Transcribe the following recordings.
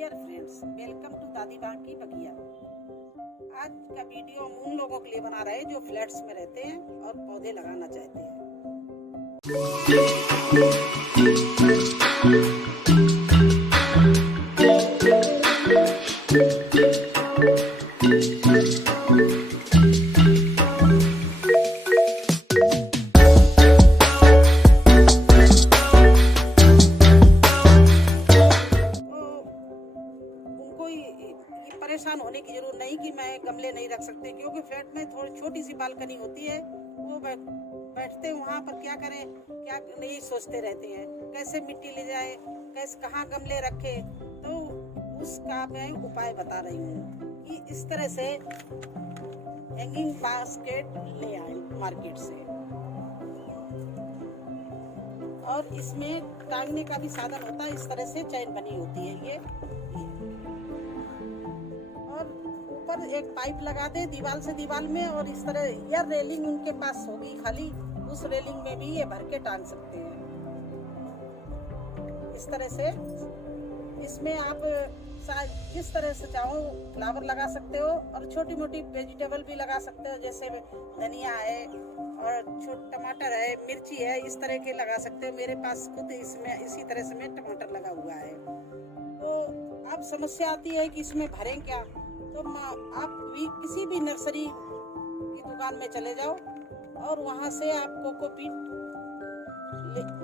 Dear friends, welcome to दादी बाग की बगिया। आज का वीडियो हम उन लोगों के लिए बना रहे हैं जो फ्लैट्स में रहते हैं और पौधे लगाना चाहते हैं। ये परेशान होने की जरूरत नहीं कि मैं गमले नहीं रख सकते, क्योंकि फ्लैट में थोड़ी छोटी सी बालकनी होती है। वो बैठते वहाँ पर क्या करें, क्या नहीं सोचते रहते हैं, कैसे मिट्टी ले जाए, कैसे कहाँ गमले रखे। तो उसका मैं उपाय बता रही हूँ कि इस तरह से हैंगिंग बास्केट ले आए मार्केट से, और इसमें टांगने का भी साधन होता है। इस तरह से चैन बनी होती है ये, और ऊपर एक पाइप लगा दे दीवार से दीवार में, और इस तरह यह रेलिंग उनके पास होगी खाली, उस रेलिंग में भी ये भर के टांग सकते हैं। इस तरह से इसमें आप जिस तरह से चाहो फ्लावर लगा सकते हो, और छोटी मोटी वेजिटेबल भी लगा सकते हो, जैसे धनिया है और टमाटर है, मिर्ची है, इस तरह के लगा सकते हो। मेरे पास खुद इसमें इसी तरह से में टमाटर लगा हुआ है। तो अब समस्या आती है कि इसमें भरें क्या। तो आप भी किसी भी नर्सरी की दुकान में चले जाओ और वहां से आप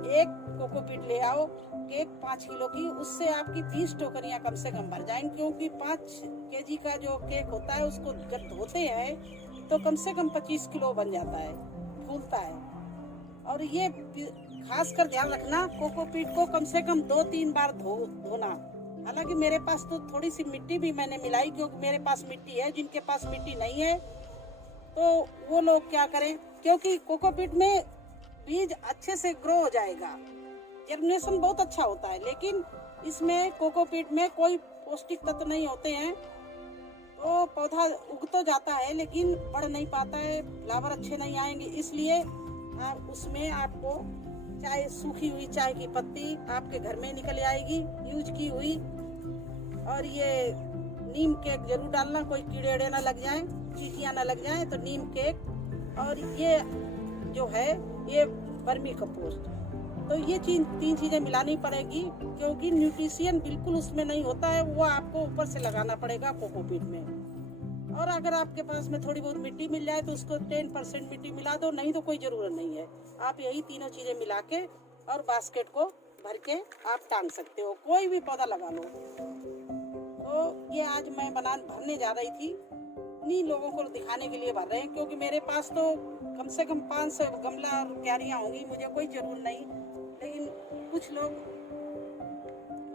एक कोकोपीट ले आओ, केक 5 किलो की। उससे आपकी 20 टोकरियां कम से कम भर जाएंगी, क्योंकि 5 केजी का जो केक होता है उसको जब धोते हैं तो कम से कम 25 किलो बन जाता है, फूलता है। और ये खास कर ध्यान रखना, कोकोपीट को कम से कम 2-3 बार धोना। हालांकि मेरे पास तो थोड़ी सी मिट्टी भी मैंने मिलाई, क्योंकि मेरे पास मिट्टी है। जिनके पास मिट्टी नहीं है तो वो लोग क्या करें, क्योंकि कोकोपीट में बीज अच्छे से ग्रो हो जाएगा, जर्मिनेशन बहुत अच्छा होता है, लेकिन इसमें कोकोपीट में कोई पौष्टिक तत्व नहीं होते हैं। तो पौधा उग तो जाता है लेकिन बढ़ नहीं पाता है, फ्लावर अच्छे नहीं आएंगे। इसलिए उसमें आपको चाहे सूखी हुई चाय की पत्ती आपके घर में निकल आएगी यूज की हुई, और ये नीम केक जरूर डालना, कोई कीड़े ना लग जाए, चींटियां ना लग जाए, तो नीम केक। और ये जो है ये वर्मी कंपोस्ट। तो ये 3 चीजें मिलानी पड़ेगी, क्योंकि न्यूट्रिशन बिल्कुल उसमें नहीं होता है, वो आपको ऊपर से लगाना पड़ेगा कोकोपीट में। और अगर आपके पास में थोड़ी बहुत मिट्टी मिल जाए तो उसको 10% मिट्टी मिला दो, नहीं तो कोई जरूरत नहीं है। आप यही तीनों चीजें मिला के और बास्केट को भर के आप टांग सकते हो, कोई भी पौधा लगा लो। तो ये आज मैं भरने जा रही थी, इन्हीं लोगों को दिखाने के लिए भर रहे हैं, क्योंकि मेरे पास तो कम से कम 500 गमला और क्यारियां होंगी, मुझे कोई जरूरत नहीं। लेकिन कुछ लोग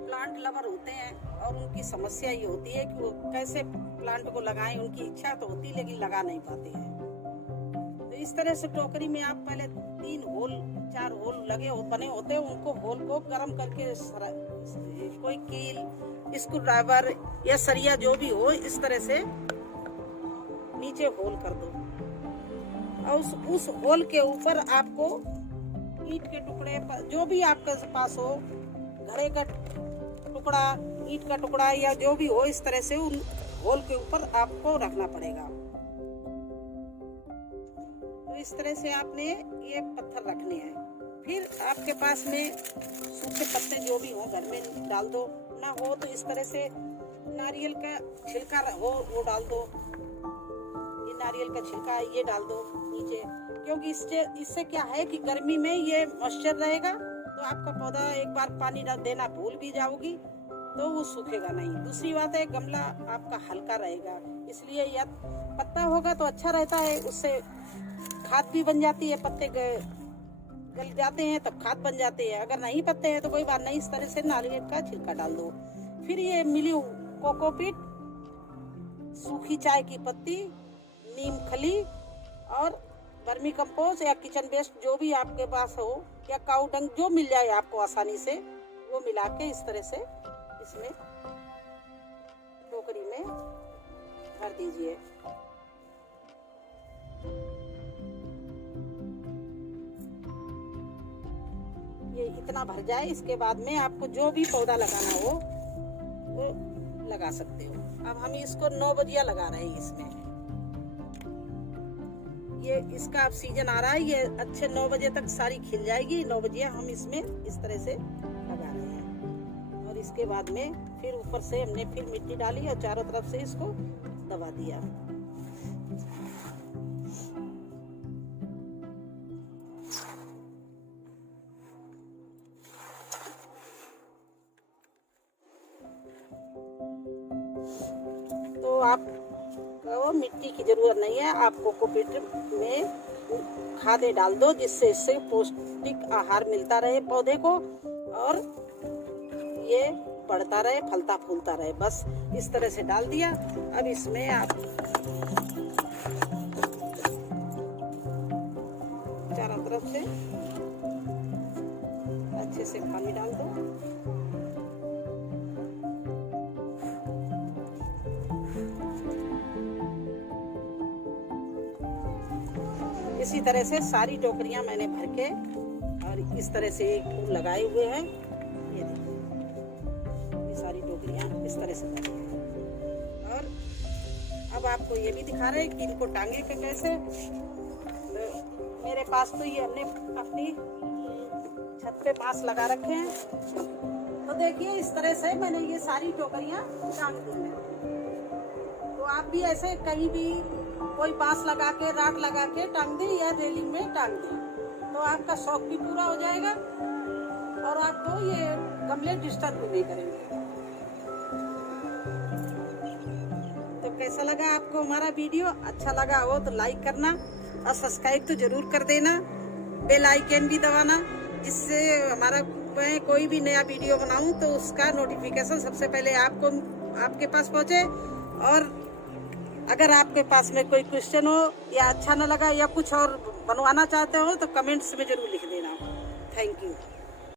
प्लांट लवर होते हैं और उनकी समस्या ये होती है कि वो कैसे प्लांट को लगाएं। उनकी इच्छा तो होती है लेकिन लगा नहीं पाते हैं। तो इस तरह से टोकरी में आप पहले 4 होल बने होते हैं, उनको होल को गर्म करके कोई कील, स्क्रू ड्राइवर या सरिया जो भी हो, इस तरह से नीचे होल कर दो, और उस होल के ऊपर आपको ईंट के टुकड़े जो भी आपके पास हो, घड़े का टुकड़ा, ईंट का टुकड़ा या जो भी हो, इस तरह से उन होल के ऊपर आपको रखना पड़ेगा। तो इस तरह से आपने ये पत्थर रखने हैं। फिर आपके पास में सूखे पत्ते जो भी हो घर में डाल दो, ना हो तो इस तरह से नारियल का छिलका हो वो डाल दो। ये नारियल का छिलका ये डाल दो नीचे, क्योंकि इससे क्या है कि गर्मी में ये मॉइस्चर रहेगा, तो आपका पौधा एक बार पानी देना भूल भी जाओगी तो वो सूखेगा नहीं। दूसरी बात है, गमला आपका हल्का रहेगा, इसलिए यह पत्ता होगा तो अच्छा रहता है, उससे खाद भी बन जाती है। पत्ते गल जाते हैं तब खाद बन जाते हैं, अगर नहीं पत्ते हैं तो कोई बात नहीं। इस तरह से नारियल का छिलका डाल दो। फिर ये मिली कोकोपीट, सूखी चाय की पत्ती, नीम खली और वर्मी कंपोस्ट या किचन वेस्ट जो भी आपके पास हो, या काऊ डंग जो मिल जाए आपको आसानी से, वो मिला के इस तरह से इसमें टोकरी में भर दीजिए। ये इतना भर जाए, इसके बाद में आपको जो भी पौधा लगाना हो वो लगा सकते हो। अब हम इसको 9 बजिया लगा रहे हैं इसमें। ये इसका अब सीजन आ रहा है, ये अच्छे 9 बजे तक सारी खिल जाएगी। 9 बजिया हम इसमें इस तरह से लगा रहे हैं। और इसके बाद में फिर ऊपर से हमने फिर मिट्टी डाली और चारों तरफ से इसको दबा दिया। तो आपको मिट्टी की जरूरत नहीं है, आप कोकोपीट में खादें डाल दो, जिससे इससे पौष्टिक आहार मिलता रहे पौधे को और ये बढ़ता रहे, फलता फूलता रहे। बस इस तरह से डाल दिया। अब इसमें आप चारों तरफ से अच्छे से पानी डाल दो। इसी तरह से सारी टोकरियां मैंने भर के और इस तरह से एक फूल लगाए हुए हैं। ये देखिए, ये सारी टोकरियां इस तरह से भरी हैं। और अब आपको ये भी दिखा रहे हैं कि इनको टांगे पे कैसे। तो मेरे पास तो ये हमने अपनी छत पे बांस लगा रखे हैं। तो देखिए इस तरह से मैंने ये सारी टोकरियां टांग दी हैं। तो आप भी ऐसे कहीं भी कोई बांस लगा के, राट लगा के टांग दे या रेलिंग में टांग दे, तो आपका शौक भी पूरा हो जाएगा और आपको ये गमले डिस्टर्ब भी नहीं करेंगे। तो कैसा लगा आपको हमारा वीडियो? अच्छा लगा हो तो लाइक करना और सब्सक्राइब तो जरूर कर देना, बेल आइकन भी दबाना, जिससे हमारा मैं कोई भी नया वीडियो बनाऊं तो उसका नोटिफिकेशन सबसे पहले आपके पास पहुंचे। और अगर आपके पास में कोई क्वेश्चन हो या अच्छा न लगा या कुछ और बनवाना चाहते हो तो कमेंट्स में जरूर लिख देना। Thank you.